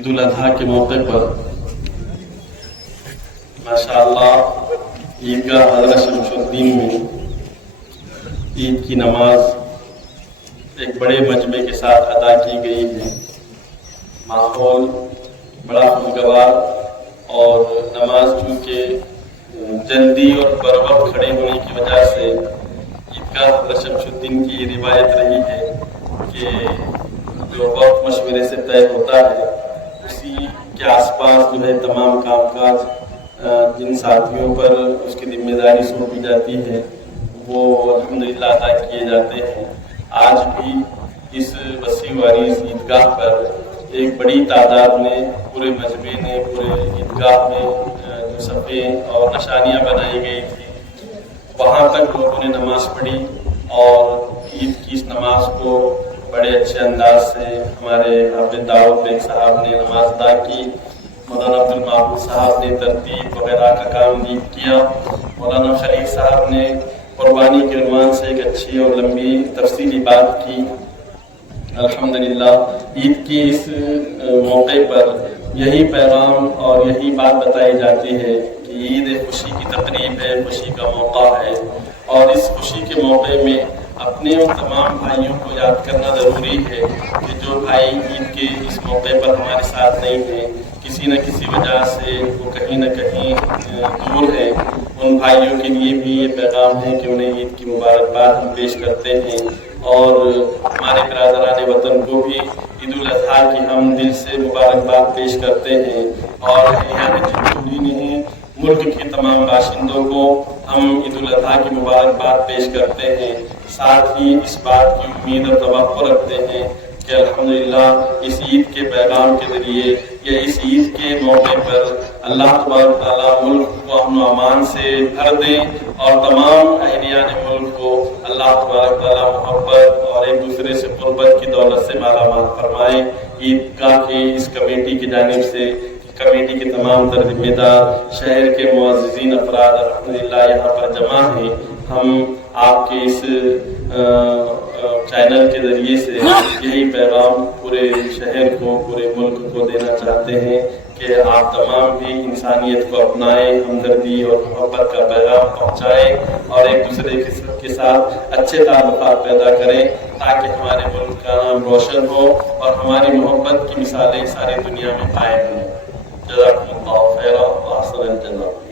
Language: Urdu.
عید الاضحیٰ کے موقع پر ماشاء اللہ عید گاہ حضرت شمس الدین میں عید کی نماز ایک بڑے مجمع کے ساتھ ادا کی گئی ہے۔ ماحول بڑا خوشگوار اور نماز چونکہ جلدی اور بروقت کھڑے ہونے کی وجہ سے عیدگاہ شمس الدین کی روایت رہی ہے کہ جو وقت مشورے سے طے ہوتا ہے اسی کے آس پاس جو ہے تمام کام کاج جن ساتھیوں پر اس کی ذمہ داری سونپی جاتی ہے، وہ الحمدللہ ادا کیے جاتے ہیں۔ آج بھی اس وسیع واریز عیدگاہ پر ایک بڑی تعداد میں پورے مجمعے نے، پورے عیدگاہ میں جو صفحیں اور نشانیاں بنائی گئی تھیں۔ وہاں تک لوگوں نے نماز پڑھی اور عید کی اس نماز کو بڑے اچھے انداز سے ہمارے حافظ داؤد بیگ صاحب نے نماز ادا کی، مولانا عبد المحبود صاحب نے ترتیب وغیرہ کا کام بھی کیا۔ مولانا خلیق صاحب نے قربانی کے عنوان سے ایک اچھی اور لمبی تفصیلی بات کی۔ الحمدللہ، عید کی اس موقع پر یہی پیغام اور یہی بات بتائی جاتی ہے کہ عید خوشی کی تقریب ہے، خوشی کا موقع ہے۔ اور اس خوشی کے موقع میں اپنے اور تمام بھائیوں کو یاد کرنا ضروری ہے کہ جو بھائی عید کے اس موقع پر ہمارے ساتھ نہیں ہیں، کسی نہ کسی وجہ سے وہ کہیں نہ کہیں دور ہیں۔ ان بھائیوں کے لیے بھی یہ پیغام ہے کہ انہیں عید کی مبارکباد ہم پیش کرتے ہیں۔ اور ہمارے برادران وطن کو بھی عید الاضحیٰ کی ہم دل سے مبارکباد پیش کرتے ہیں۔ اور یہاں نے ملک کے تمام باشندوں کو ہم عید الاضحیٰ کی مبارکباد پیش کرتے ہیں۔ ساتھ ہی اس بات کی امید اور توقع رکھتے ہیں کہ الحمدللہ اس عید کے پیغام کے ذریعے یا اس عید کے موقع پر اللہ تبارک تعالیٰ ملک کو امن و امان سے بھر دیں اور تمام اہلیان ملک کو اللہ تبارک تعالیٰ محبت اور ایک دوسرے سے قربت کی دولت سے مالا مال فرمائیں عید کا کہ اس کمیٹی کی جانب سے کمیٹی کے تمام تر ذمہ دار شہر کے معززین افراد، الحمدللہ یہاں پر جمع ہیں۔ ہم آپ کے اس چینل کے ذریعے سے یہی پیغام پورے شہر کو، پورے ملک کو دینا چاہتے ہیں کہ آپ تمام بھی انسانیت کو اپنائیں، ہمدردی اور محبت کا پیغام پہنچائیں اور ایک دوسرے کے ساتھ اچھے تعلقات پیدا کریں تاکہ ہمارے ملک کا نام روشن ہو اور ہماری محبت کی مثالیں ساری دنیا میں قائم ہوں۔ جزاكم الله خيرا وأحسن الجنة.